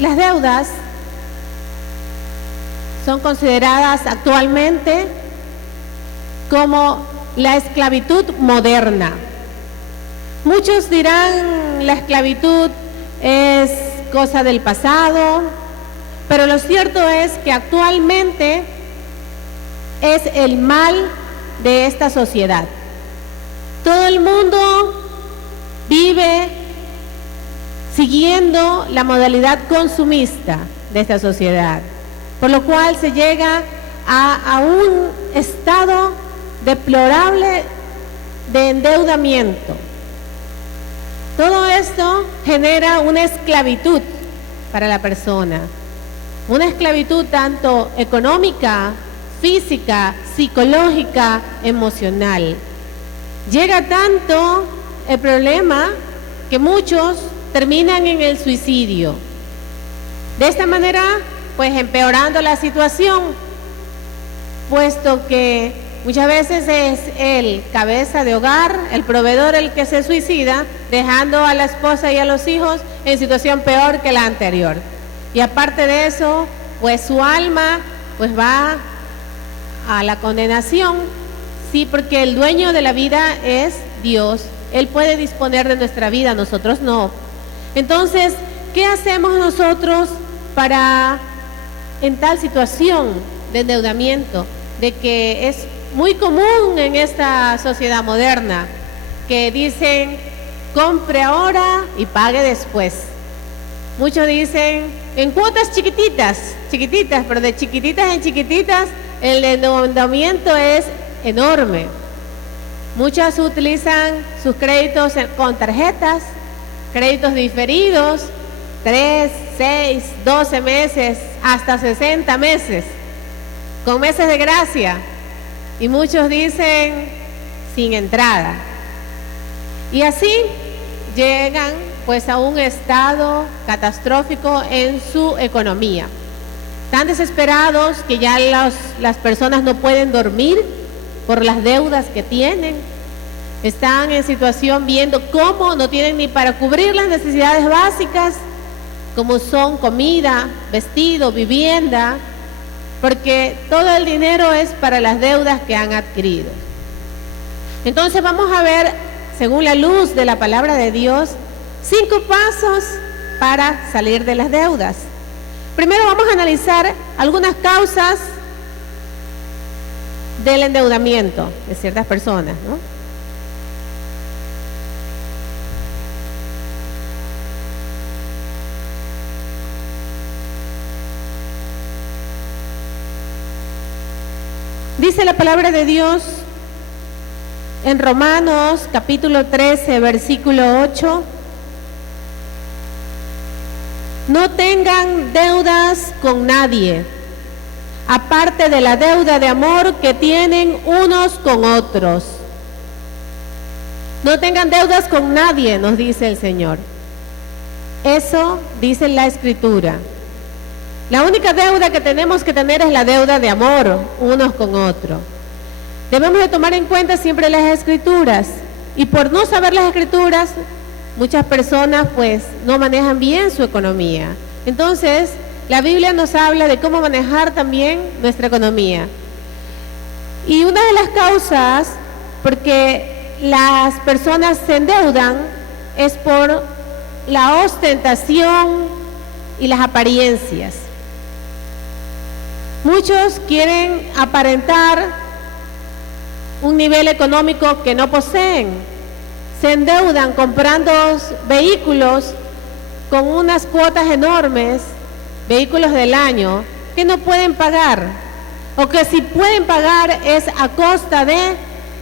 Las deudas son consideradas actualmente como la esclavitud moderna. Muchos dirán la esclavitud es cosa del pasado, pero lo cierto es que actualmente es el mal de esta sociedad. Todo el mundo vive siguiendo la modalidad consumista de esta sociedad, por lo cual se llega a un estado deplorable de endeudamiento. Todo esto genera una esclavitud para la persona, una esclavitud tanto económica, física, psicológica, emocional. Llega tanto el problema que muchos terminan en el suicidio. De esta manera, pues empeorando la situación, puesto que muchas veces es el cabeza de hogar, el proveedor, el que se suicida, dejando a la esposa y a los hijos en situación peor que la anterior. Y aparte de eso, pues su alma pues va a la condenación, sí, porque el dueño de la vida es Dios. Él puede disponer de nuestra vida, nosotros no. Entonces, ¿qué hacemos nosotros para, en tal situación de endeudamiento, de que es muy común en esta sociedad moderna, que dicen, compre ahora y pague después? Muchos dicen, en cuotas chiquititas, pero de chiquititas en chiquititas, el endeudamiento es enorme. Muchas utilizan sus créditos con tarjetas, créditos diferidos, 3, 6, 12 meses, hasta 60 meses, con meses de gracia. Y muchos dicen sin entrada. Y así llegan pues a un estado catastrófico en su economía. Tan desesperados que ya las personas no pueden dormir por las deudas que tienen. Están en situación viendo cómo no tienen ni para cubrir las necesidades básicas, como son comida, vestido, vivienda, porque todo el dinero es para las deudas que han adquirido. Entonces vamos a ver, según la luz de la palabra de Dios, 5 pasos para salir de las deudas. Primero vamos a analizar algunas causas del endeudamiento de ciertas personas, ¿no? Dice la palabra de Dios en Romanos capítulo 13, versículo 8. No tengan deudas con nadie, aparte de la deuda de amor que tienen unos con otros. No tengan deudas con nadie, nos dice el Señor. Eso dice la Escritura. La única deuda que tenemos que tener es la deuda de amor unos con otros. Debemos de tomar en cuenta siempre las Escrituras, y por no saber las Escrituras, muchas personas pues no manejan bien su economía. Entonces, la Biblia nos habla de cómo manejar también nuestra economía. Y una de las causas porque las personas se endeudan es por la ostentación y las apariencias. Muchos quieren aparentar un nivel económico que no poseen. Se endeudan comprando vehículos con unas cuotas enormes, vehículos del año, que no pueden pagar, o que si pueden pagar es a costa de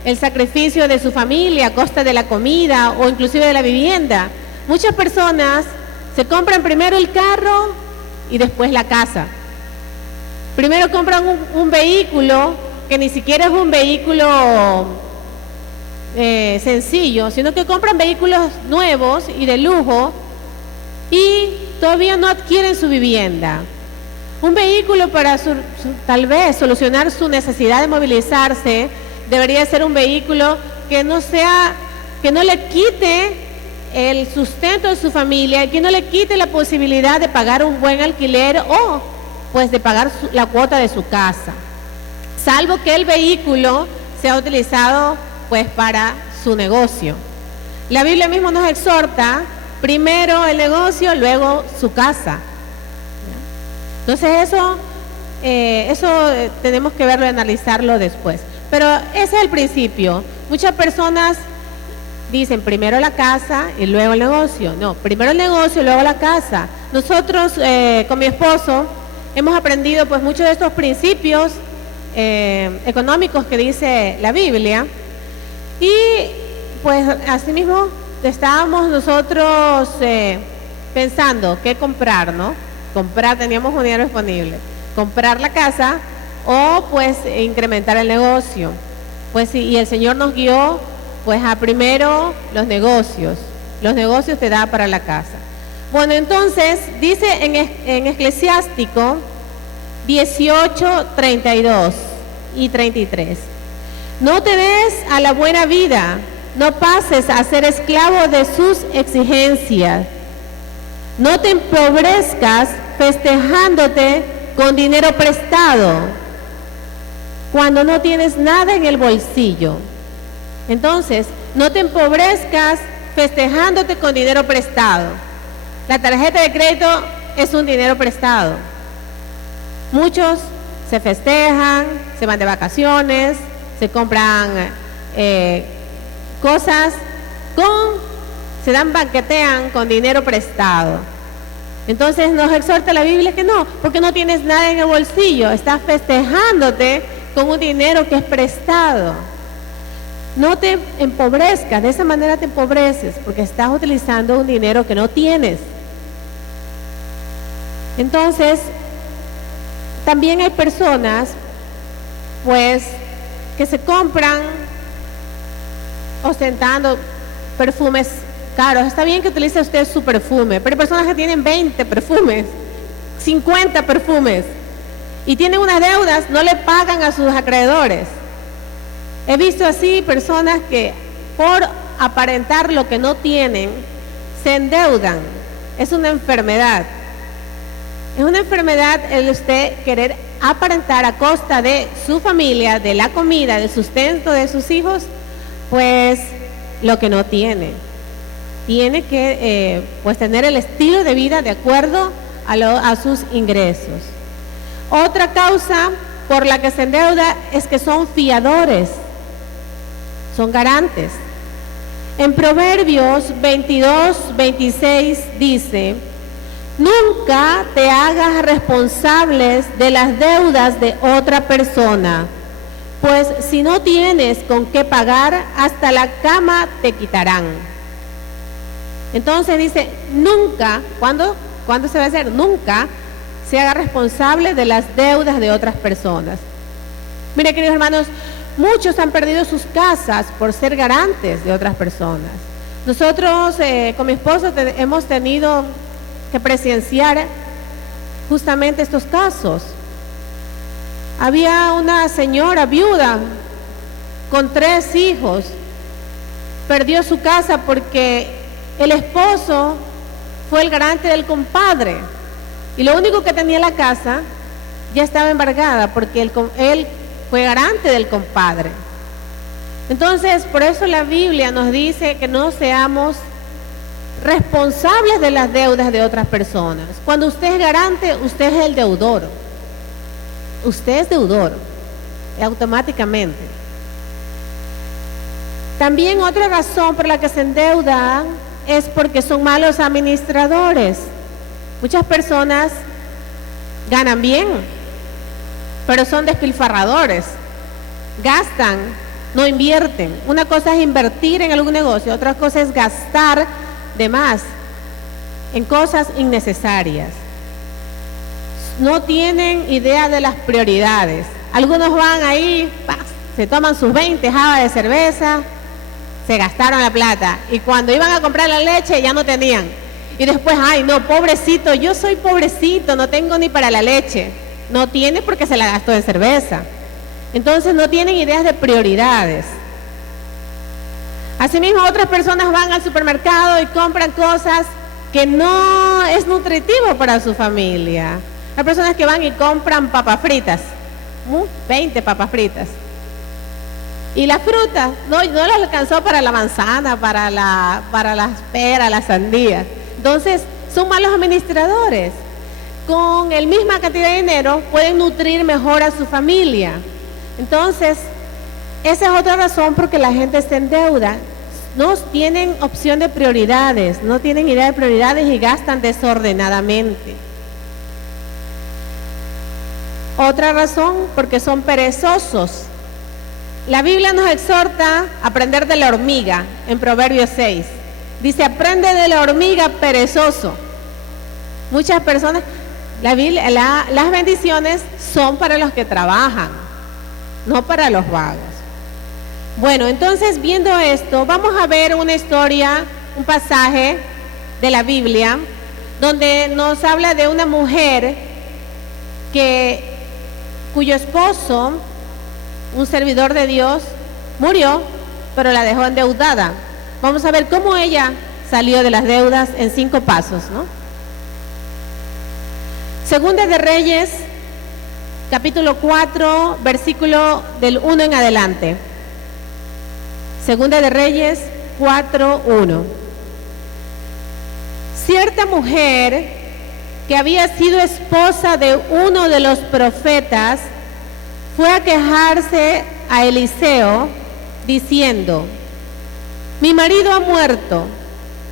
el sacrificio de su familia, a costa de la comida o inclusive de la vivienda. Muchas personas se compran primero el carro y después la casa. Primero compran un vehículo que ni siquiera es un vehículo sencillo, sino que compran vehículos nuevos y de lujo y todavía no adquieren su vivienda. Un vehículo para tal vez solucionar su necesidad de movilizarse debería ser un vehículo que no le quite el sustento de su familia, que no le quite la posibilidad de pagar un buen alquiler o pues de pagar la cuota de su casa, salvo que el vehículo sea utilizado pues para su negocio. La Biblia mismo nos exhorta, primero el negocio, luego su casa. Entonces eso tenemos que verlo y analizarlo después. Pero ese es el principio. Muchas personas dicen primero la casa y luego el negocio. No, primero el negocio y luego la casa. Nosotros con mi esposo hemos aprendido pues muchos de estos principios económicos que dice la Biblia, y pues asimismo estábamos nosotros pensando qué comprar, ¿no? Teníamos un dinero disponible, comprar la casa o pues incrementar el negocio. Pues y el Señor nos guió pues a primero los negocios te da para la casa. Bueno, entonces dice en Eclesiástico 18, 32 y 33: no te des a la buena vida, no pases a ser esclavo de sus exigencias, no te empobrezcas festejándote con dinero prestado cuando no tienes nada en el bolsillo. Entonces, no te empobrezcas festejándote con dinero prestado. La tarjeta de crédito es un dinero prestado. Muchos se festejan, se van de vacaciones, se compran cosas banquetean con dinero prestado. Entonces nos exhorta la Biblia que no, porque no tienes nada en el bolsillo, estás festejándote con un dinero que es prestado. No te empobrezcas, de esa manera te empobreces, porque estás utilizando un dinero que no tienes. Entonces, también hay personas, pues, que se compran ostentando perfumes caros. Está bien que utilice usted su perfume, pero hay personas que tienen 20 perfumes, 50 perfumes, y tienen unas deudas, no le pagan a sus acreedores. He visto así personas que por aparentar lo que no tienen, se endeudan. Es una enfermedad. Es una enfermedad el usted querer aparentar a costa de su familia, de la comida, del sustento de sus hijos, pues lo que no tiene. Tiene que pues tener el estilo de vida de acuerdo a sus ingresos. Otra causa por la que se endeuda es que son fiadores, son garantes. En Proverbios 22, 26 dice: nunca te hagas responsables de las deudas de otra persona, pues si no tienes con qué pagar, hasta la cama te quitarán. Entonces dice, nunca, ¿cuándo se va a hacer? Nunca se haga responsable de las deudas de otras personas. Mire, queridos hermanos, muchos han perdido sus casas por ser garantes de otras personas. Nosotros con mi esposo hemos tenido que presenciar justamente estos casos. Había una señora viuda con 3 hijos, perdió su casa porque el esposo fue el garante del compadre, y lo único que tenía la casa ya estaba embargada porque él fue garante del compadre. Entonces, por eso la Biblia nos dice que no seamos responsables de las deudas de otras personas. Cuando usted es garante, usted es el deudor. Usted es deudor, automáticamente. También otra razón por la que se endeudan es porque son malos administradores. Muchas personas ganan bien, pero son despilfarradores. Gastan, no invierten. Una cosa es invertir en algún negocio, otra cosa es gastar de más en cosas innecesarias. No tienen idea de las prioridades. Algunos van ahí, se toman sus 20 jabas de cerveza, se gastaron la plata, y cuando iban a comprar la leche ya no tenían, y después, ay no, pobrecito, yo soy pobrecito, no tengo ni para la leche. No tiene porque se la gastó en cerveza. Entonces no tienen ideas de prioridades. Asimismo, otras personas van al supermercado y compran cosas que no es nutritivo para su familia. Hay personas que van y compran papas fritas, 20 papas fritas. Y la fruta no les alcanzó para la manzana, para las peras, la sandía. Entonces, son malos administradores. Con la misma cantidad de dinero pueden nutrir mejor a su familia. Entonces, esa es otra razón por que la gente está en deuda. No tienen opción de prioridades, no tienen idea de prioridades y gastan desordenadamente. Otra razón, porque son perezosos. La Biblia nos exhorta a aprender de la hormiga en Proverbios 6. Dice, aprende de la hormiga perezoso. Muchas personas, las bendiciones son para los que trabajan, no para los vagos. Bueno, entonces viendo esto, vamos a ver una historia, un pasaje de la Biblia, donde nos habla de una mujer cuyo esposo, un servidor de Dios, murió, pero la dejó endeudada. Vamos a ver cómo ella salió de las deudas en 5 pasos, ¿no? Segunda de Reyes, capítulo 4, versículo del 1 en adelante. Segunda de Reyes 4:1. Cierta mujer que había sido esposa de uno de los profetas fue a quejarse a Eliseo diciendo: mi marido ha muerto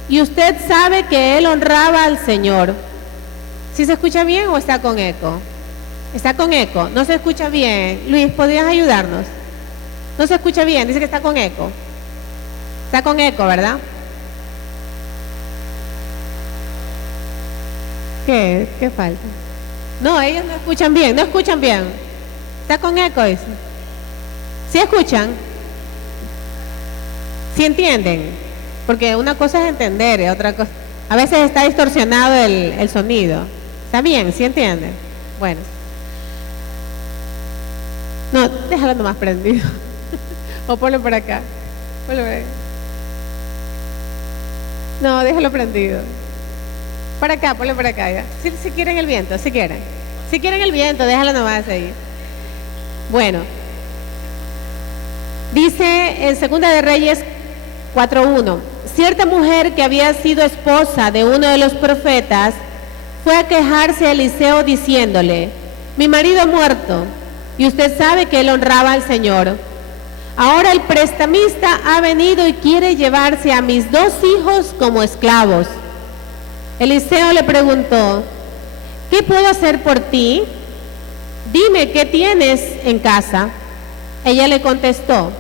y usted sabe que él honraba al Señor. ¿Sí se escucha bien o está con eco? Está con eco, no se escucha bien. Luis, ¿podrías ayudarnos? No se escucha bien, dice que está con eco. Está con eco, ¿verdad? ¿Qué falta? No, ellos no escuchan bien, no escuchan bien. Está con eco eso. ¿Sí escuchan? ¿Sí entienden? Porque una cosa es entender y otra cosa... A veces está distorsionado el sonido. ¿Está bien? ¿Sí entienden? Bueno. No, déjalo nomás prendido. O ponlo por acá. Ponlo por acá. No, déjalo prendido. Para acá, ponlo por acá. ¿Ya? Si quieren el viento, si quieren. Si quieren el viento, déjalo nomás ahí. Bueno. Dice en Segunda de Reyes 4:1. Cierta mujer que había sido esposa de uno de los profetas fue a quejarse a Eliseo diciéndole: mi marido ha muerto y usted sabe que él honraba al Señor. Ahora el prestamista ha venido y quiere llevarse a mis 2 hijos como esclavos. Eliseo le preguntó: ¿qué puedo hacer por ti? Dime qué tienes en casa. Ella le contestó: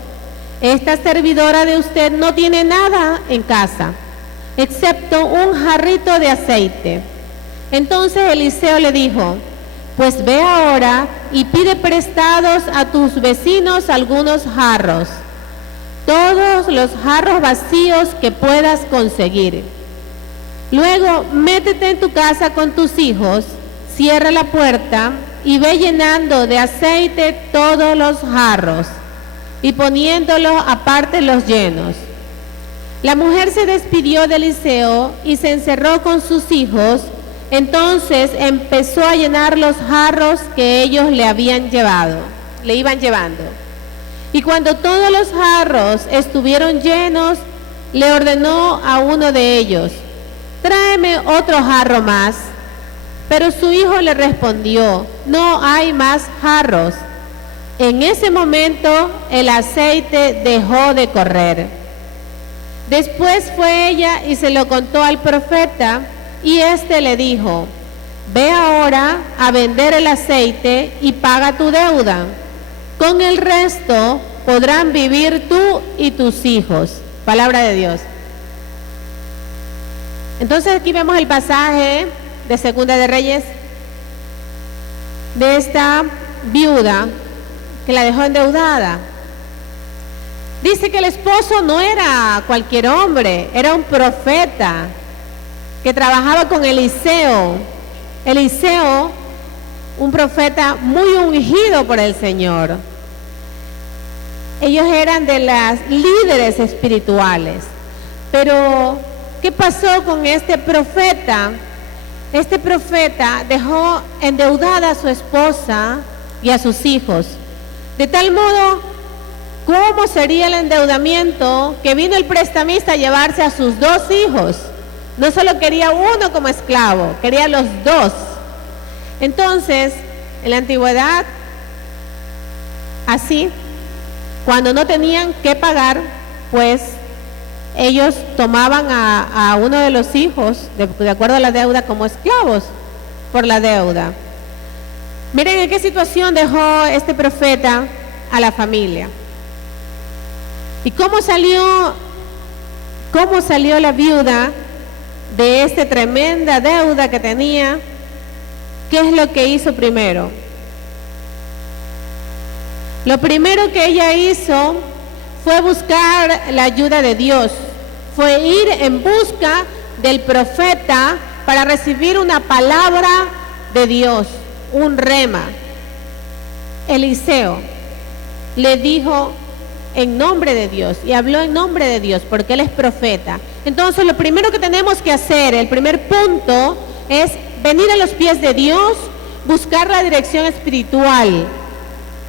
esta servidora de usted no tiene nada en casa, excepto un jarrito de aceite. Entonces Eliseo le dijo: pues ve ahora y pide prestados a tus vecinos algunos jarros, todos los jarros vacíos que puedas conseguir. Luego métete en tu casa con tus hijos, cierra la puerta y ve llenando de aceite todos los jarros y poniéndolos aparte los llenos. La mujer se despidió de Eliseo y se encerró con sus hijos. Entonces empezó a llenar los jarros que ellos le iban llevando. Y cuando todos los jarros estuvieron llenos, le ordenó a uno de ellos: tráeme otro jarro más. Pero su hijo le respondió: no hay más jarros. En ese momento el aceite dejó de correr. Después fue ella y se lo contó al profeta, y éste le dijo: ve ahora a vender el aceite y paga tu deuda. Con el resto podrán vivir tú y tus hijos. Palabra de Dios. Entonces aquí vemos el pasaje de Segunda de Reyes de esta viuda que la dejó endeudada. Dice que el esposo no era cualquier hombre, era un profeta que trabajaba con Eliseo. Eliseo, un profeta muy ungido por el Señor. Ellos eran de las líderes espirituales. Pero, ¿qué pasó con este profeta? Este profeta dejó endeudada a su esposa y a sus hijos. De tal modo, ¿cómo sería el endeudamiento que vino el prestamista a llevarse a sus 2 hijos? No solo quería uno como esclavo, quería los 2. Entonces, en la antigüedad, así, cuando no tenían que pagar, pues ellos tomaban a uno de los hijos, de acuerdo a la deuda, como esclavos por la deuda. Miren en qué situación dejó este profeta a la familia. ¿Y cómo salió la viuda de esta tremenda deuda que tenía? ¿Qué es lo que hizo primero? Lo primero que ella hizo fue buscar la ayuda de Dios, fue ir en busca del profeta para recibir una palabra de Dios, un rema. Eliseo le dijo en nombre de Dios y habló en nombre de Dios porque él es profeta. Entonces lo primero que tenemos que hacer, el primer punto, es venir a los pies de Dios, buscar la dirección espiritual,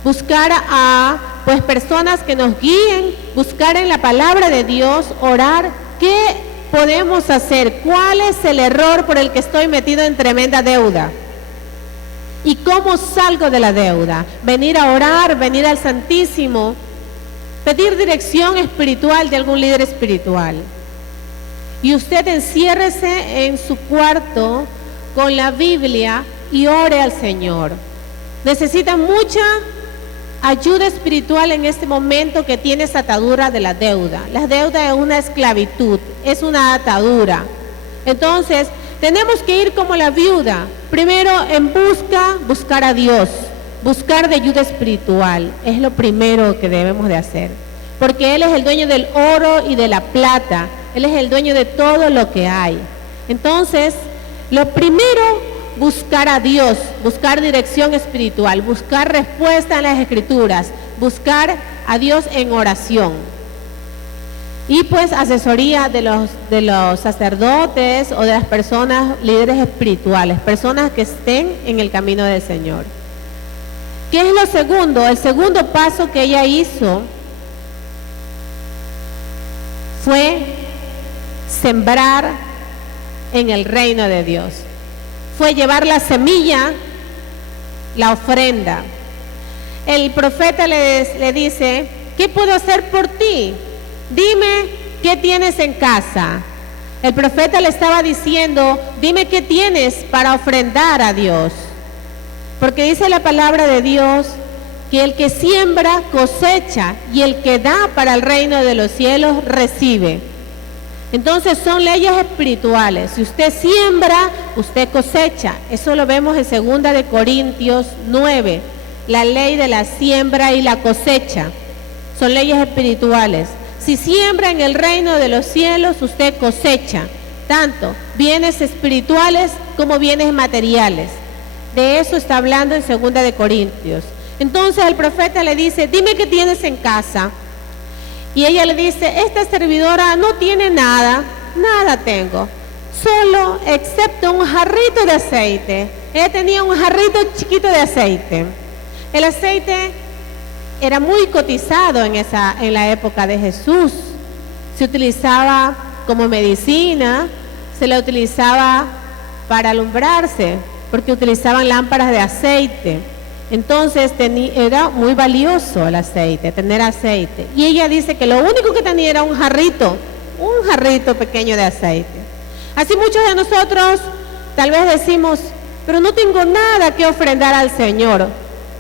buscar a personas que nos guíen, buscar en la palabra de Dios, orar. ¿Qué podemos hacer? ¿Cuál es el error por el que estoy metido en tremenda deuda? ¿Y cómo salgo de la deuda? Venir a orar, venir al Santísimo, pedir dirección espiritual de algún líder espiritual. Y usted enciérrese en su cuarto con la Biblia y ore al Señor. Necesita mucha ayuda espiritual en este momento que tiene esa atadura de la deuda. La deuda es una esclavitud, es una atadura. Entonces, tenemos que ir como la viuda. Primero, en buscar a Dios, buscar de ayuda espiritual. Es lo primero que debemos de hacer. Porque Él es el dueño del oro y de la plata. Él es el dueño de todo lo que hay. Entonces, lo primero, buscar a Dios, buscar dirección espiritual, buscar respuesta en las Escrituras, buscar a Dios en oración. Y pues asesoría de los sacerdotes o de las personas, líderes espirituales, personas que estén en el camino del Señor. ¿Qué es lo segundo? El segundo paso que ella hizo fue sembrar en el reino de Dios. Fue llevar la semilla, la ofrenda. El profeta le dice, ¿qué puedo hacer por ti? Dime qué tienes en casa. El profeta le estaba diciendo, dime qué tienes para ofrendar a Dios. Porque dice la palabra de Dios que el que siembra cosecha y el que da para el reino de los cielos recibe. Entonces son leyes espirituales. Si usted siembra, usted cosecha. Eso lo vemos en 2 de Corintios 9. La ley de la siembra y la cosecha. Son leyes espirituales. Si siembra en el reino de los cielos, usted cosecha. Tanto bienes espirituales como bienes materiales. De eso está hablando en 2 de Corintios. Entonces el profeta le dice, dime qué tienes en casa. Y ella le dice, esta servidora no tiene nada, nada tengo, solo excepto un jarrito de aceite. Ella tenía un jarrito chiquito de aceite. El aceite era muy cotizado en la época de Jesús. Se utilizaba como medicina, se la utilizaba para alumbrarse, porque utilizaban lámparas de aceite. Entonces era muy valioso el aceite, tener aceite. Y ella dice que lo único que tenía era un jarrito pequeño de aceite. Así muchos de nosotros tal vez decimos, pero no tengo nada que ofrendar al Señor.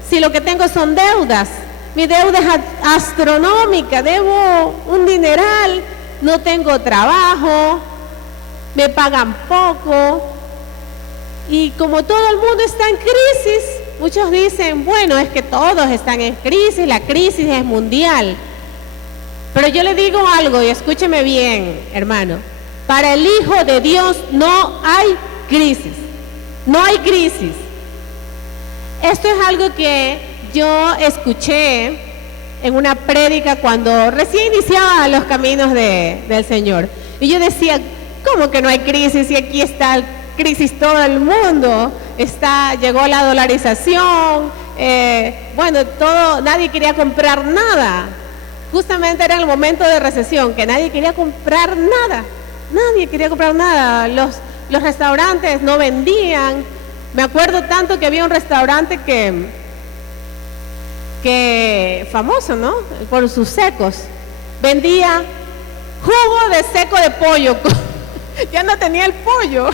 Si lo que tengo son deudas, mi deuda es astronómica, debo un dineral, no tengo trabajo, me pagan poco. Y como todo el mundo está en crisis, muchos dicen, bueno, es que todos están en crisis, la crisis es mundial. Pero yo le digo algo y escúcheme bien, hermano. Para el Hijo de Dios no hay crisis. No hay crisis. Esto es algo que yo escuché en una prédica cuando recién iniciaba los caminos del Señor. Y yo decía, ¿cómo que no hay crisis? Y aquí está crisis todo el mundo. Llegó la dolarización, nadie quería comprar nada. Justamente era el momento de recesión, que nadie quería comprar nada. Nadie quería comprar nada. Los restaurantes no vendían. Me acuerdo tanto que había un restaurante que famoso, ¿no? Por sus secos. Vendía jugo de seco de pollo. Ya no tenía el pollo.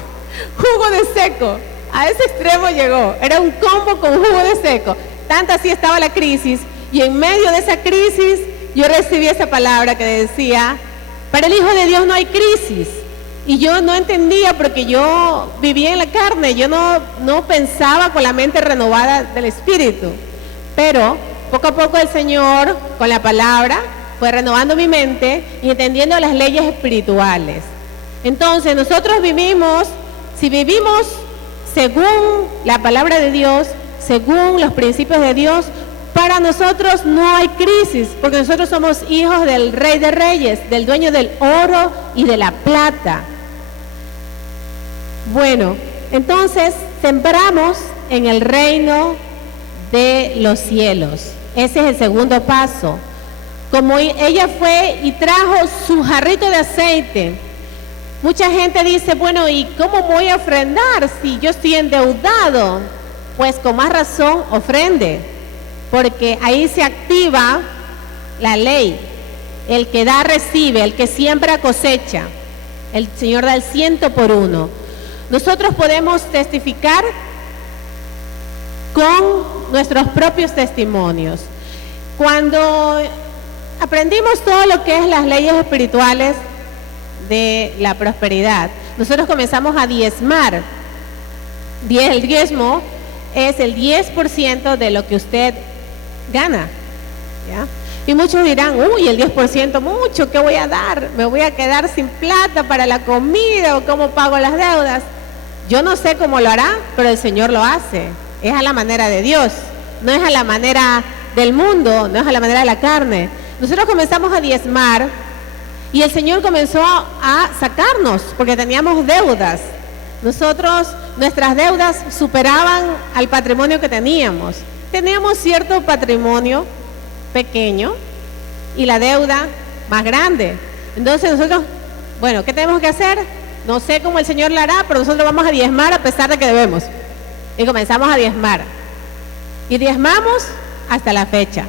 Jugo de seco. A ese extremo llegó. Era un combo con jugo de seco. Tanta así estaba la crisis. Y en medio de esa crisis, yo recibí esa palabra que decía, para el Hijo de Dios no hay crisis. Y yo no entendía porque yo vivía en la carne, yo no pensaba con la mente renovada del Espíritu. Pero poco a poco el Señor, con la palabra, fue renovando mi mente y entendiendo las leyes espirituales. Entonces nosotros si vivimos según la palabra de Dios, según los principios de Dios, para nosotros no hay crisis, porque nosotros somos hijos del Rey de Reyes, del dueño del oro y de la plata. Bueno, entonces sembramos en el reino de los cielos. Ese es el segundo paso. Como ella fue y trajo su jarrito de aceite, mucha gente dice, bueno, ¿y cómo voy a ofrendar si yo estoy endeudado? Pues con más razón ofrende, porque ahí se activa la ley. El que da recibe, el que siembra cosecha. El Señor da el 100 por 1. Nosotros podemos testificar con nuestros propios testimonios. Cuando aprendimos todo lo que es las leyes espirituales de la prosperidad, nosotros comenzamos a diezmar. El diezmo es el 10% de lo que usted gana, ¿ya? Y muchos dirán, uy, el 10% mucho, ¿qué voy a dar? ¿Me voy a quedar sin plata para la comida o cómo pago las deudas? Yo no sé cómo lo hará, pero el Señor lo hace. Es a la manera de Dios, no es a la manera del mundo, no es a la manera de la carne. Nosotros comenzamos a diezmar y el Señor comenzó a sacarnos porque teníamos deudas. Nuestras deudas superaban al patrimonio que teníamos. Teníamos cierto patrimonio pequeño y la deuda más grande. Entonces nosotros, bueno, ¿qué tenemos que hacer? No sé cómo el Señor lo hará, pero nosotros vamos a diezmar a pesar de que debemos. Y comenzamos a diezmar. Y diezmamos hasta la fecha.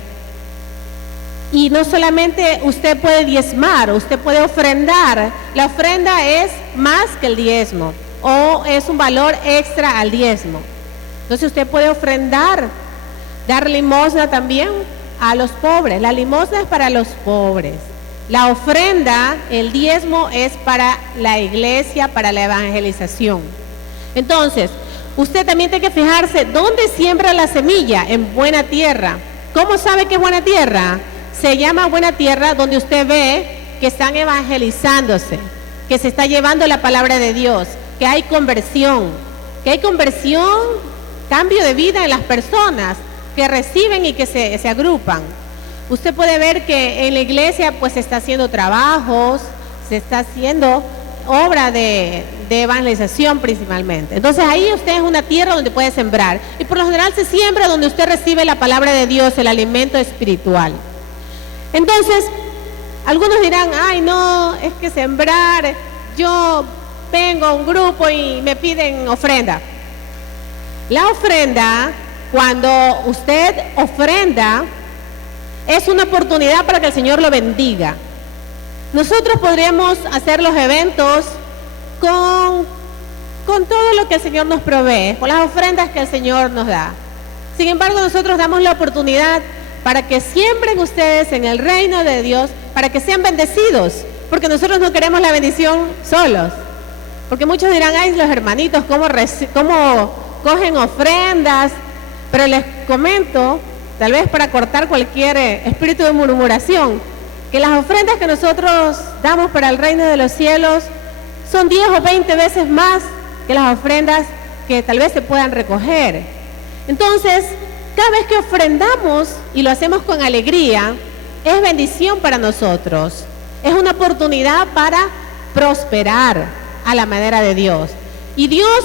Y no solamente usted puede diezmar, usted puede ofrendar. La ofrenda es más que el diezmo, o es un valor extra al diezmo. Entonces usted puede ofrendar, dar limosna también a los pobres. La limosna es para los pobres. La ofrenda, el diezmo, es para la iglesia, para la evangelización. Entonces, usted también tiene que fijarse dónde siembra la semilla, en buena tierra. ¿Cómo sabe que es buena tierra? Se llama buena tierra donde usted ve que están evangelizándose, que se está llevando la palabra de Dios, que hay conversión, cambio de vida en las personas que reciben y que se agrupan. Usted puede ver que en la iglesia pues se está haciendo trabajos, se está haciendo obra de evangelización principalmente. Entonces ahí usted es una tierra donde puede sembrar. Y por lo general se siembra donde usted recibe la palabra de Dios, el alimento espiritual. Entonces, algunos dirán, ay no, es que sembrar, yo vengo a un grupo y me piden ofrenda. La ofrenda, cuando usted ofrenda, es una oportunidad para que el Señor lo bendiga. Nosotros podríamos hacer los eventos con todo lo que el Señor nos provee, con las ofrendas que el Señor nos da. Sin embargo, nosotros damos la oportunidad para que siembren ustedes en el reino de Dios, para que sean bendecidos, porque nosotros no queremos la bendición solos. Porque muchos dirán, ay, los hermanitos, ¿cómo cogen ofrendas? Pero les comento, tal vez para cortar cualquier espíritu de murmuración, que las ofrendas que nosotros damos para el reino de los cielos son 10 o 20 veces más que las ofrendas que tal vez se puedan recoger. Entonces, cada vez que ofrendamos y lo hacemos con alegría, es bendición para nosotros. Es una oportunidad para prosperar a la manera de Dios. Y Dios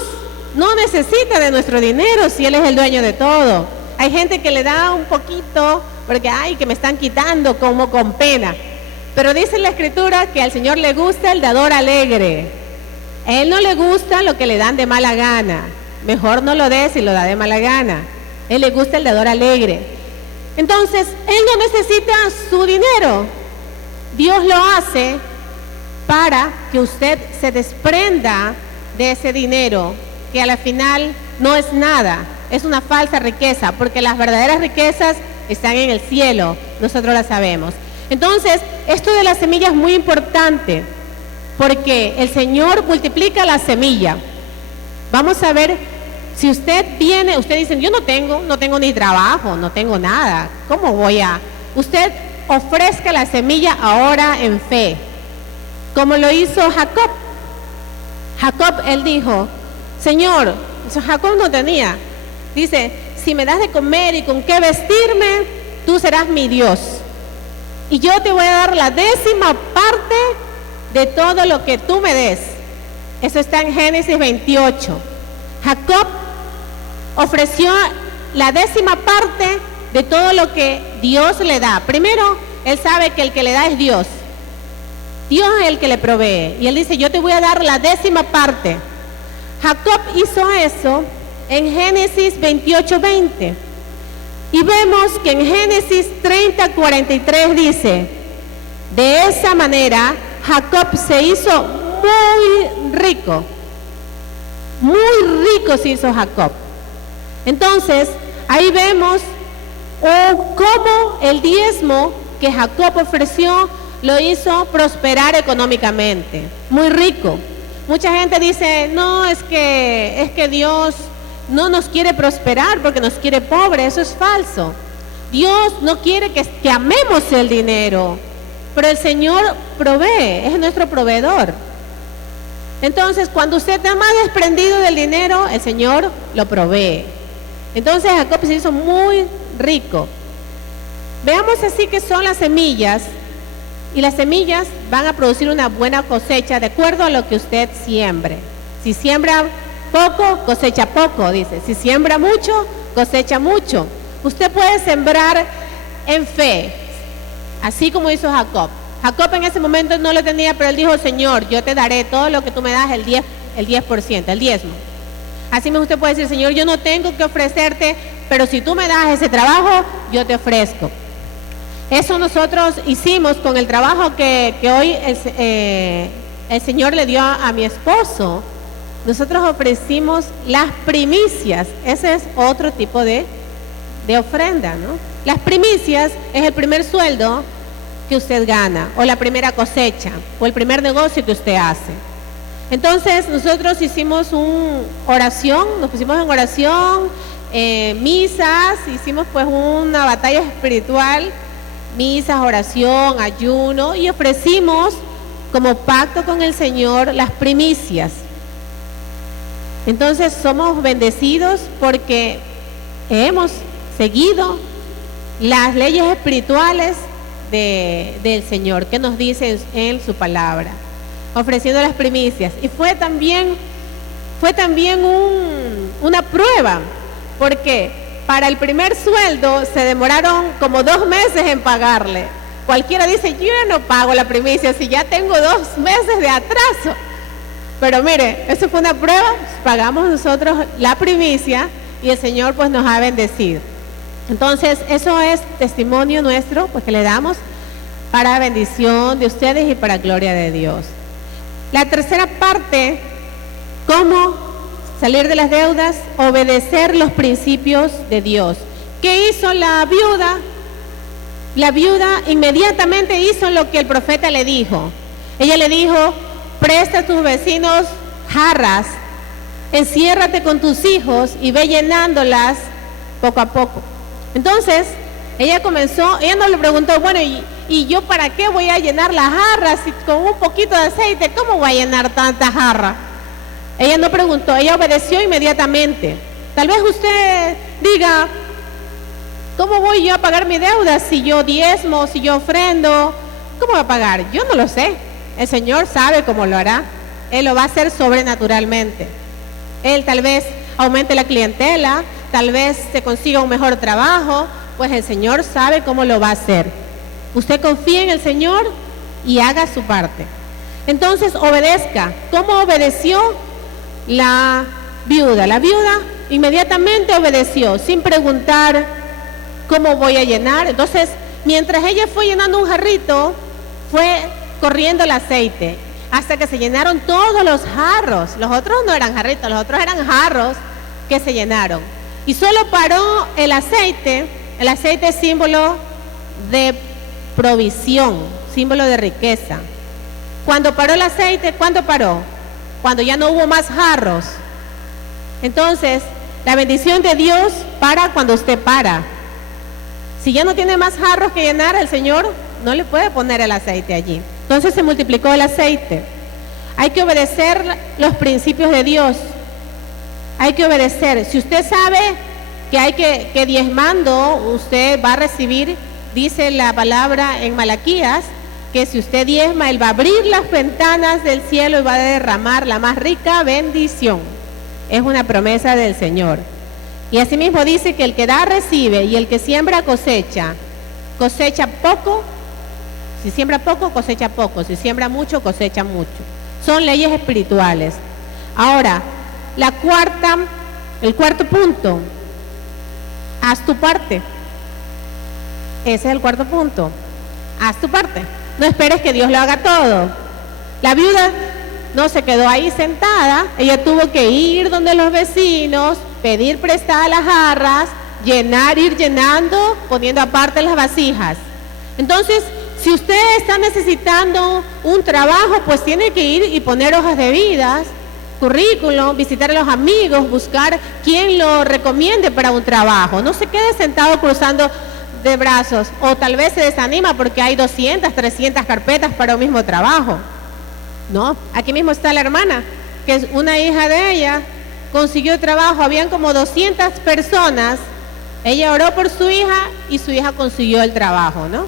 no necesita de nuestro dinero si Él es el dueño de todo. Hay gente que le da un poquito porque, ay, que me están quitando, como con pena. Pero dice la Escritura que al Señor le gusta el dador alegre. A Él no le gusta lo que le dan de mala gana. Mejor no lo dé si lo da de mala gana. A Él le gusta el dador alegre. Entonces, Él no necesita su dinero. Dios lo hace para que usted se desprenda de ese dinero, que a la final no es nada, es una falsa riqueza, porque las verdaderas riquezas están en el cielo, nosotros las sabemos. Entonces, esto de la semilla es muy importante, porque el Señor multiplica la semilla. Vamos a ver, si usted dice, yo no tengo ni trabajo, no tengo nada, ¿cómo voy a? Usted ofrezca la semilla ahora en fe, como lo hizo Jacob. Jacob, él dijo, Señor, Jacob no tenía, dice, si me das de comer y con qué vestirme, tú serás mi Dios. Y yo te voy a dar la 10ª parte de todo lo que tú me des. Eso está en Génesis 28. Jacob ofreció la 10ª parte de todo lo que Dios le da. Primero, él sabe que el que le da es Dios. Dios es el que le provee. Y él dice, yo te voy a dar la 10ª parte. Jacob hizo eso en Génesis 28:20. Y vemos que en Génesis 30:43 dice, de esa manera Jacob se hizo muy rico. Muy rico se hizo Jacob. Entonces, ahí vemos cómo el diezmo que Jacob ofreció lo hizo prosperar económicamente. Muy rico. Mucha gente dice, no, es que Dios no nos quiere prosperar porque nos quiere pobres. Eso es falso. Dios no quiere que amemos el dinero, pero el Señor provee, es nuestro proveedor. Entonces, cuando usted está más desprendido del dinero, el Señor lo provee. Entonces, Jacob se hizo muy rico. Veamos así que son las semillas, y las semillas van a producir una buena cosecha de acuerdo a lo que usted siembre. Si siembra poco, cosecha poco, dice. Si siembra mucho, cosecha mucho. Usted puede sembrar en fe, así como hizo Jacob. Jacob en ese momento no lo tenía, pero él dijo, Señor, yo te daré todo lo que tú me das, el 10%, el diezmo. Así mismo usted puede decir, Señor, yo no tengo que ofrecerte, pero si tú me das ese trabajo, yo te ofrezco. Eso nosotros hicimos con el trabajo que hoy el Señor le dio a mi esposo. Nosotros ofrecimos las primicias. Ese es otro tipo de ofrenda, ¿no? Las primicias es el primer sueldo que usted gana, o la primera cosecha, o el primer negocio que usted hace. Entonces nosotros hicimos nos pusimos en oración, misas, hicimos pues una batalla espiritual, misas, oración, ayuno, y ofrecimos como pacto con el Señor las primicias. Entonces somos bendecidos porque hemos seguido las leyes espirituales del Señor que nos dice en su palabra, ofreciendo las primicias. Y fue también una prueba, porque para el primer sueldo se demoraron como 2 meses en pagarle. Cualquiera dice, yo no pago la primicia si ya tengo 2 meses de atraso. Pero mire, eso fue una prueba. Pagamos nosotros la primicia y el Señor pues nos ha bendecido. Entonces, eso es testimonio nuestro, pues que le damos para bendición de ustedes y para gloria de Dios. La tercera parte, ¿cómo salir de las deudas? Obedecer los principios de Dios. ¿Qué hizo la viuda? La viuda inmediatamente hizo lo que el profeta le dijo. Ella le dijo, presta a tus vecinos jarras, enciérrate con tus hijos y ve llenándolas poco a poco. Entonces, ella no le preguntó, bueno, ¿y yo para qué voy a llenar las jarras si con un poquito de aceite, cómo voy a llenar tanta jarra? Ella no preguntó, ella obedeció inmediatamente. Tal vez usted diga, ¿Cómo voy yo a pagar mi deuda si yo diezmo, si yo ofrendo? ¿Cómo va a pagar? Yo no lo sé. El Señor sabe cómo lo hará. Él lo va a hacer sobrenaturalmente. Él tal vez aumente la clientela, tal vez se consiga un mejor trabajo, pues el Señor sabe cómo lo va a hacer. Usted confía en el Señor y haga su parte. Entonces obedezca. ¿Cómo obedeció la viuda? La viuda inmediatamente obedeció, sin preguntar cómo voy a llenar. Entonces, mientras ella fue llenando un jarrito, fue corriendo el aceite, hasta que se llenaron todos los jarros. Los otros no eran jarritos, los otros eran jarros que se llenaron. Y solo paró el aceite. El aceite es símbolo de provisión, símbolo de riqueza. Cuando paró el aceite, ¿cuándo paró? Cuando ya no hubo más jarros. Entonces, la bendición de Dios para cuando usted para. Si ya no tiene más jarros que llenar, el Señor no le puede poner el aceite allí. Entonces se multiplicó el aceite. Hay que obedecer los principios de Dios. Hay que obedecer. Si usted sabe que hay que diezmando, usted va a recibir, dice la palabra en Malaquías, que si usted diezma, Él va a abrir las ventanas del cielo y va a derramar la más rica bendición. Es una promesa del Señor. Y asimismo dice que el que da recibe, y el que siembra cosecha. Cosecha poco. Si siembra poco, cosecha poco. Si siembra mucho, cosecha mucho. Son leyes espirituales. Ahora, el cuarto punto. Haz tu parte. Ese es el cuarto punto. Haz tu parte. No esperes que Dios lo haga todo. La viuda no se quedó ahí sentada. Ella tuvo que ir donde los vecinos, pedir prestadas las jarras, ir llenando, poniendo aparte las vasijas. Entonces, si usted está necesitando un trabajo, pues tiene que ir y poner hojas de vida, currículum, visitar a los amigos, buscar quien lo recomiende para un trabajo. No se quede sentado cruzando de brazos, o tal vez se desanima porque hay 200, 300 carpetas para un mismo trabajo. No, aquí mismo está la hermana, que es una hija de ella, consiguió trabajo, habían como 200 personas, ella oró por su hija y su hija consiguió el trabajo, ¿no?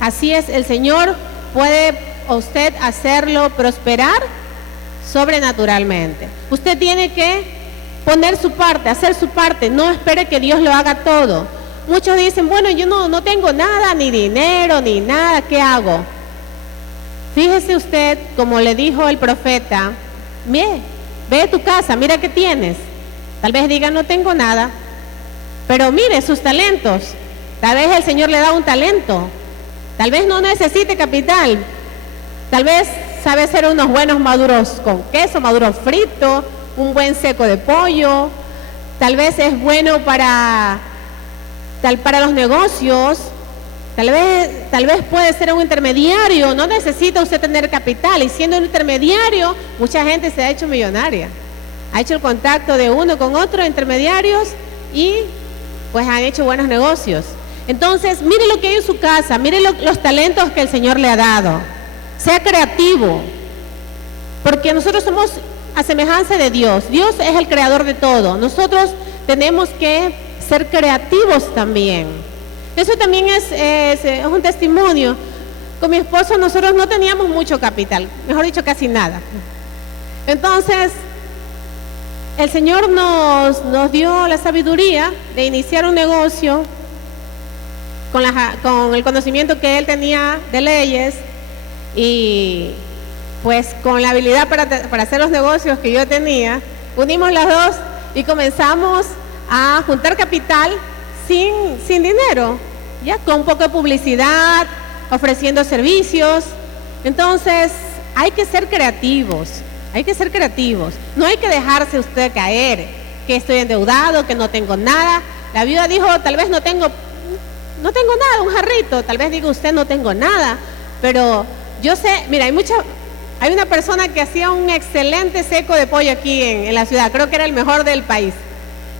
Así es, el Señor puede usted hacerlo prosperar sobrenaturalmente. Usted tiene que poner su parte, hacer su parte, no espere que Dios lo haga todo. Muchos dicen, bueno, yo no tengo nada, ni dinero, ni nada, ¿qué hago? Fíjese usted, como le dijo el profeta, ve a tu casa, mira qué tienes. Tal vez diga, no tengo nada, pero mire sus talentos. Tal vez el Señor le da un talento. Tal vez no necesite capital. Tal vez sabe hacer unos buenos maduros con queso, maduro frito, un buen seco de pollo. Tal vez es bueno para los negocios. Tal vez puede ser un intermediario. No necesita usted tener capital. Y siendo un intermediario, mucha gente se ha hecho millonaria. Ha hecho el contacto de uno con otro, intermediarios, y pues han hecho buenos negocios. Entonces, mire lo que hay en su casa, mire los talentos que el Señor le ha dado. Sea creativo, porque nosotros somos a semejanza de Dios. Dios es el creador de todo. Nosotros tenemos que ser creativos también. Eso también es un testimonio. Con mi esposo nosotros no teníamos mucho capital, mejor dicho, casi nada. Entonces, el Señor nos dio la sabiduría de iniciar un negocio con el conocimiento que él tenía de leyes, y pues con la habilidad para hacer los negocios que yo tenía, unimos las dos y comenzamos a juntar capital sin dinero, ya con un poco de publicidad, ofreciendo servicios. Entonces hay que ser creativos, no hay que dejarse usted caer, que estoy endeudado, que no tengo nada. La viuda dijo, tal vez no tengo nada, un jarrito. Tal vez diga usted, no tengo nada, pero yo sé, mira, hay una persona que hacía un excelente seco de pollo aquí en la ciudad, creo que era el mejor del país.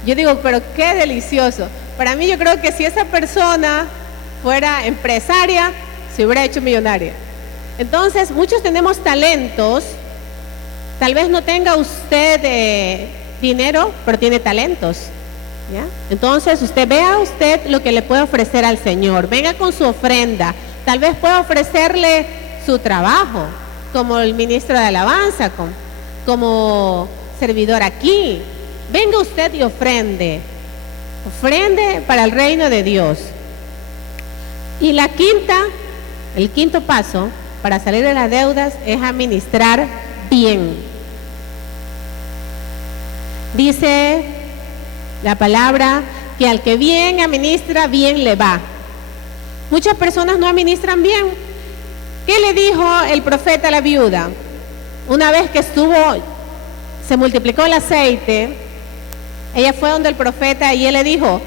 Yo digo, pero qué delicioso. Para mí, yo creo que si esa persona fuera empresaria, se hubiera hecho millonaria. Entonces, muchos tenemos talentos. Tal vez no tenga usted dinero, pero tiene talentos. ¿Ya? Entonces vea usted lo que le puede ofrecer al Señor. Venga con su ofrenda. Tal vez pueda ofrecerle su trabajo, como el ministro de alabanza, como servidor aquí. Venga usted y ofrende para el reino de Dios. Y el quinto paso para salir de las deudas es administrar bien. Dice la palabra que al que bien administra, bien le va. Muchas personas no administran bien. ¿Qué le dijo el profeta a la viuda? Una vez que se multiplicó el aceite, ella fue donde el profeta y él le dijo: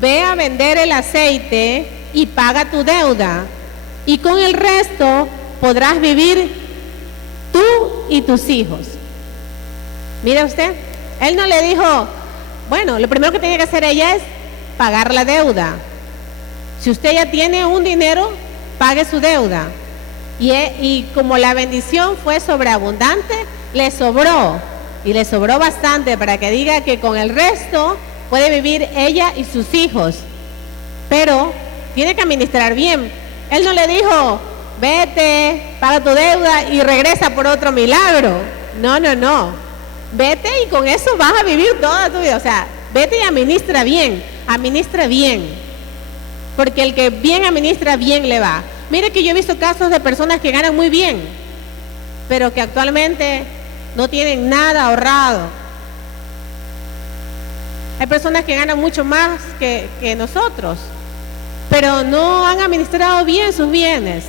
ve a vender el aceite y paga tu deuda, y con el resto podrás vivir tú y tus hijos. Mire usted, él no le dijo, bueno, lo primero que tiene que hacer ella es pagar la deuda. Si usted ya tiene un dinero, pague su deuda. Y como la bendición fue sobreabundante, le sobró, y le sobró bastante para que diga que con el resto puede vivir ella y sus hijos. Pero tiene que administrar bien. Él no le dijo, vete, paga tu deuda y regresa por otro milagro. No. Vete y con eso vas a vivir toda tu vida. O sea, vete y administra bien. Porque el que bien administra, bien le va. Mire que yo he visto casos de personas que ganan muy bien, pero que actualmente no tienen nada ahorrado. Hay personas que ganan mucho más que nosotros, pero no han administrado bien sus bienes.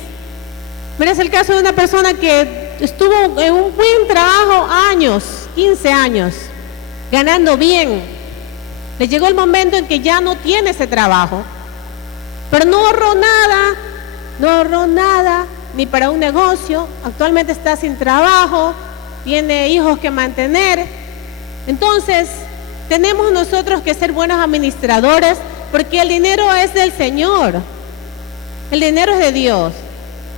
Mira, es el caso de una persona que estuvo en un buen trabajo años, 15 años, ganando bien. Le llegó el momento en que ya no tiene ese trabajo, pero no ahorró nada, ni para un negocio. Actualmente está sin trabajo, tiene hijos que mantener. Entonces, tenemos nosotros que ser buenos administradores, porque el dinero es del Señor, el dinero es de Dios.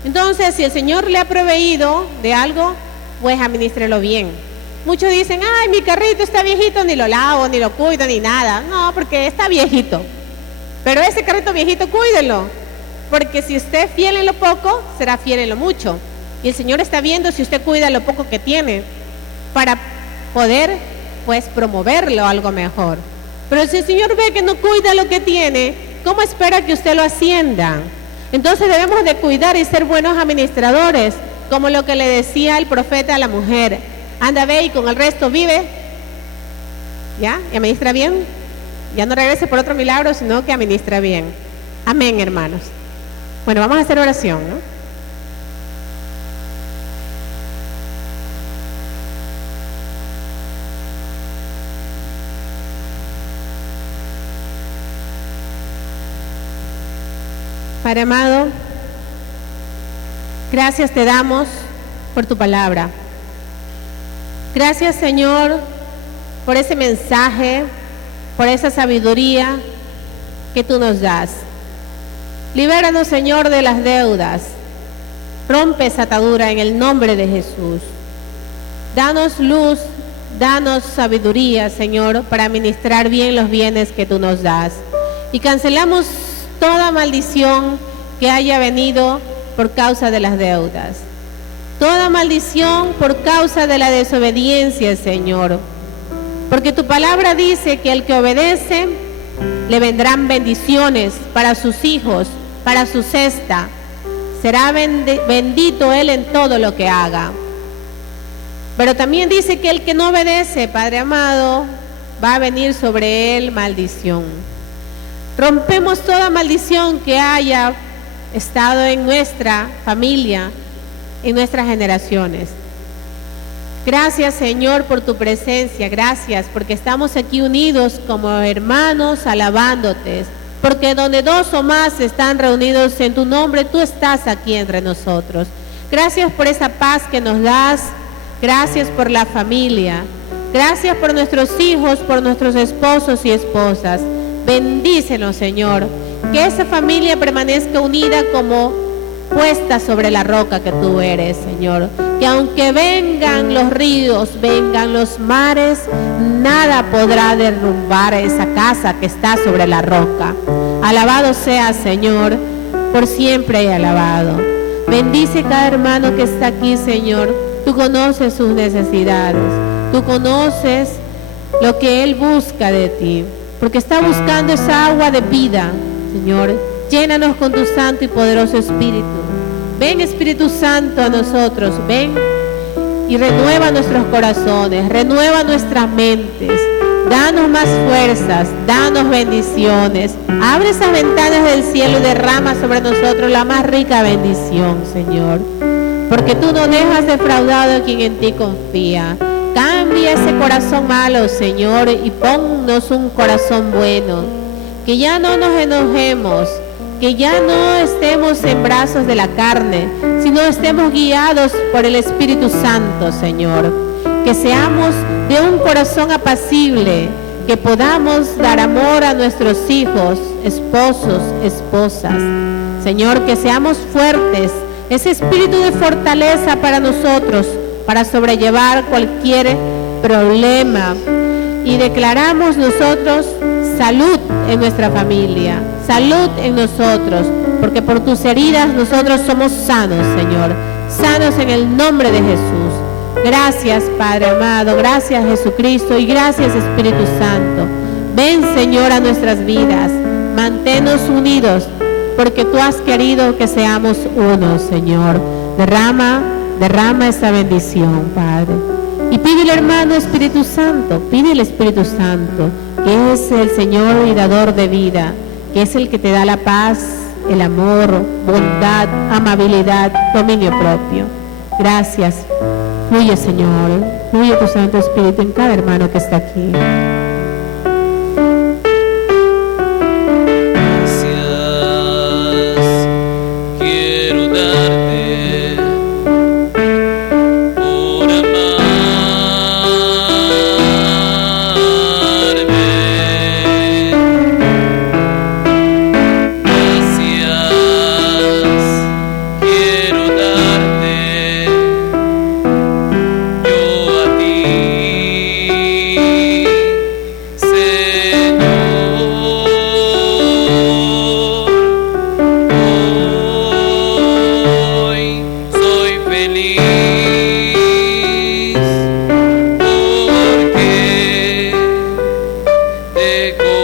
Entonces, si el Señor le ha proveído de algo, pues administrelo bien. Muchos dicen, ay, mi carrito está viejito, ni lo lavo, ni lo cuido, ni nada. No, porque está viejito. Pero ese carrito viejito, cuídelo, porque si usted es fiel en lo poco, será fiel en lo mucho. Y el Señor está viendo si usted cuida lo poco que tiene, para poder, pues, promoverlo a algo mejor. Pero si el Señor ve que no cuida lo que tiene, ¿cómo espera que usted lo ascienda? Entonces debemos de cuidar y ser buenos administradores, como lo que le decía el profeta a la mujer: anda, ve y con el resto vive, ¿ya? Y administra bien. Ya no regrese por otro milagro, sino que administra bien. Amén, hermanos. Bueno, vamos a hacer oración, ¿no? Padre amado, gracias te damos por tu palabra. Gracias, Señor, por ese mensaje, por esa sabiduría que tú nos das. Libéranos, Señor, de las deudas. Rompe esa atadura en el nombre de Jesús. Danos luz, danos sabiduría, Señor, para administrar bien los bienes que tú nos das. Y cancelamos toda maldición que haya venido por causa de las deudas. Toda maldición por causa de la desobediencia, Señor. Porque tu palabra dice que el que obedece, le vendrán bendiciones para sus hijos, para su cesta. Será bendito él en todo lo que haga. Pero también dice que el que no obedece, Padre amado, va a venir sobre él maldición. Rompemos toda maldición que haya estado en nuestra familia, en nuestras generaciones. Gracias, Señor, por tu presencia. Gracias porque estamos aquí unidos como hermanos alabándote. Porque donde dos o más están reunidos en tu nombre, tú estás aquí entre nosotros. Gracias por esa paz que nos das. Gracias por la familia. Gracias por nuestros hijos, por nuestros esposos y esposas. Bendícenos, Señor. Que esa familia permanezca unida como puesta sobre la roca que tú eres, Señor. Que aunque vengan los ríos, vengan los mares, nada podrá derrumbar esa casa que está sobre la roca. Alabado sea, Señor, por siempre y alabado. Bendice cada hermano que está aquí, Señor. Tú conoces sus necesidades. Tú conoces lo que él busca de ti, porque está buscando esa agua de vida, Señor. Llénanos con tu santo y poderoso Espíritu. Ven, Espíritu Santo, a nosotros. Ven y renueva nuestros corazones, renueva nuestras mentes. Danos más fuerzas, danos bendiciones. Abre esas ventanas del cielo y derrama sobre nosotros la más rica bendición, Señor. Porque tú no dejas defraudado a quien en ti confía. Cambia ese corazón malo, Señor, y ponnos un corazón bueno. Que ya no nos enojemos, que ya no estemos en brazos de la carne, sino estemos guiados por el Espíritu Santo, Señor. Que seamos de un corazón apacible, que podamos dar amor a nuestros hijos, esposos, esposas. Señor, que seamos fuertes, ese espíritu de fortaleza para nosotros, para sobrellevar cualquier problema. Y declaramos nosotros salud en nuestra familia, salud en nosotros, porque por tus heridas nosotros somos sanos, Señor, sanos en el nombre de Jesús. Gracias, Padre amado, gracias, Jesucristo, y gracias, Espíritu Santo. Ven, Señor, a nuestras vidas, manténnos unidos, porque tú has querido que seamos uno, Señor. Derrama esa bendición, Padre. Y pídele, hermano, Espíritu Santo, pide el Espíritu Santo, que es el Señor y dador de vida, que es el que te da la paz, el amor, bondad, amabilidad, dominio propio. Gracias. Fluye, Señor, fluye tu Santo Espíritu en cada hermano que está aquí. Te